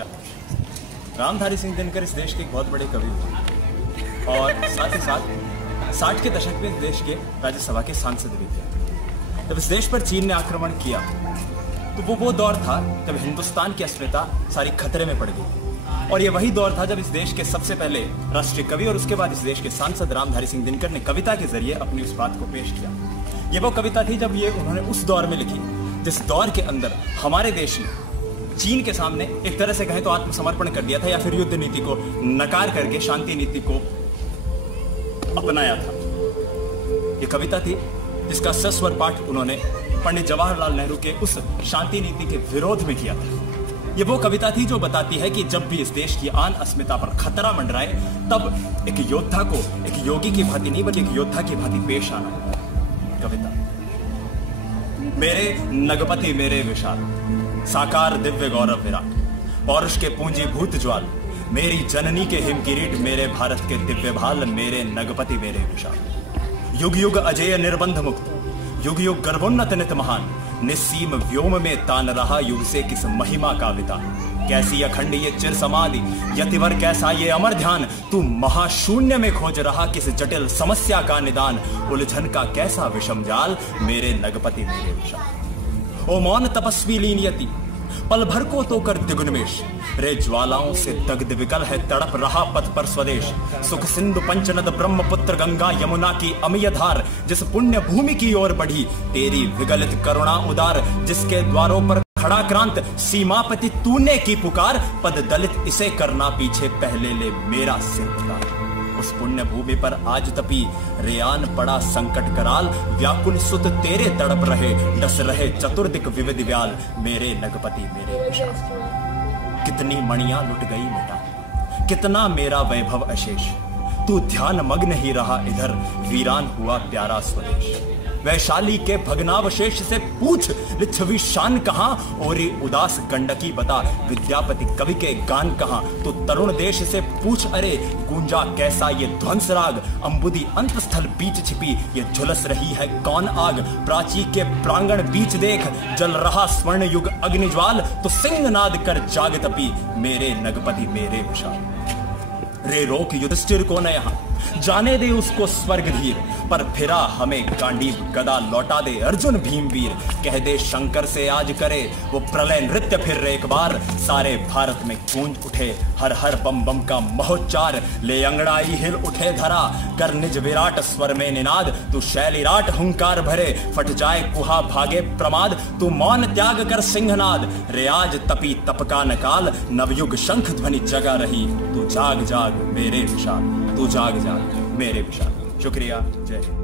रामधारी सिंह दिनकर इस देश के एक बहुत बड़े कवि हुए और साथ ही साथ 60 के दशक में इस देश के राज्यसभा के सांसद भी थे। जब इस देश पर चीन ने आक्रमण किया तो वो दौर था जब हिंदुस्तान की अस्मिता सारी खतरे में पड़ गई और ये वही दौर था जब इस देश के सबसे पहले राष्ट्रीय कवि और उसके बाद इस देश के सांसद रामधारी सिंह दिनकर ने कविता के जरिए अपनी उस बात को पेश किया। ये वो कविता थी जब ये उन्होंने उस दौर में लिखी जिस दौर के अंदर हमारे देश ने चीन के सामने एक तरह से कहे तो आत्मसमर्पण कर दिया था या फिर युद्ध नीति को नकार करके शांति नीति को अपनाया था। ये कविता थी जिसका सस्वर पाठ उन्होंने पंडित जवाहरलाल नेहरू के उस शांति नीति के विरोध में किया था। ये वो कविता थी जो बताती है कि जब भी इस देश की आन अस्मिता पर खतरा मंडराए तब एक योद्धा को एक योगी की भांति नहीं बल्कि एक योद्धा की भांति पेश आना। कविता मेरे नगपति मेरे विशाल साकार दिव्य गौरव विराट पौरुष के पूंजीभूत ज्वाल मेरी जननी के हिम किरीट मेरे भारत के दिव्य भाल मेरे नगपति मेरे विशाल युग युग अजेय निर्बंध मुक्त युग युग गर्भोन्नत नित महान निस्सीम व्योम में तान रहा युग से किस महिमा का विता कैसी अखंड ये चिर समाधि यतिवर कैसा ये अमर ध्यान तू महाशून्य में खोज रहा किस जटिल समस्या का निदान उलझन का कैसा विषम जाल मेरे नगपति मेरे विशाल ओ मौन तपस्वी लीनियति पल भर को तो कर द्विगुणमेश रे ज्वालाओं से दग्ध विकल है तड़प रहा पथ पर स्वदेश सुख सिंधु पंचनद ब्रह्मपुत्र गंगा यमुना की अमीय धार जिस पुण्य भूमि की ओर बढ़ी तेरी विगलित करुणा उदार जिसके द्वारों पर खड़ा क्रांत सीमापति तूने की पुकार पद दलित इसे करना पीछे पहले ले मेरा सिर उतार उस पुण्य भूमि पर आज तपी रेयान पड़ा संकट कराल व्याकुल सुत तेरे तड़प रहे डस रहे चतुर्दिक विविध व्याल मेरे नगपति मेरे विशाल कितनी मणियां लुट गई मिटा कितना मेरा वैभव अशेष तू ध्यान मग्न ही रहा इधर वीरान हुआ प्यारा स्वदेश वैशाली के भग्नावशेष से पूछ लिच्छवी शान कहां और उदास गंडकी बता विद्यापति कवि के गान कहां तो तरुण देश से पूछ अरे गूंजा कैसा ये ध्वंस राग अंबुदी अंत स्थल बीच छिपी ये झुलस रही है कौन आग प्राची के प्रांगण बीच देख जल रहा स्वर्ण युग अग्निज्वाल तो सिंहनाद कर जाग तपी मेरे नगपति मेरे विशाल रे रोक युधिष्ठिर को न यहाँ जाने दे उसको स्वर्ग धीर पर फिरा हमें गांडीव गदा लौटा दे अर्जुन भीमवीर कह दे शंकर से आज करे वो प्रलय नृत्य फिर एक बार सारे भारत में गूंज उठे हर हर बम बम का महोच्चार ले अंगड़ाई हिल उठे धरा कर निज विराट स्वर में निनाद तू शैलिराट हुंकार भरे फट जाए कुहा भागे प्रमाद तू मौन त्याग कर सिंहनाद रेयाज तपी तप का नकाल नवयुग शंख ध्वनि जगा रही तू जाग जाग मेरे विशाल तू जाग जाग मेरे विशाल। शुक्रिया। जय हिंद।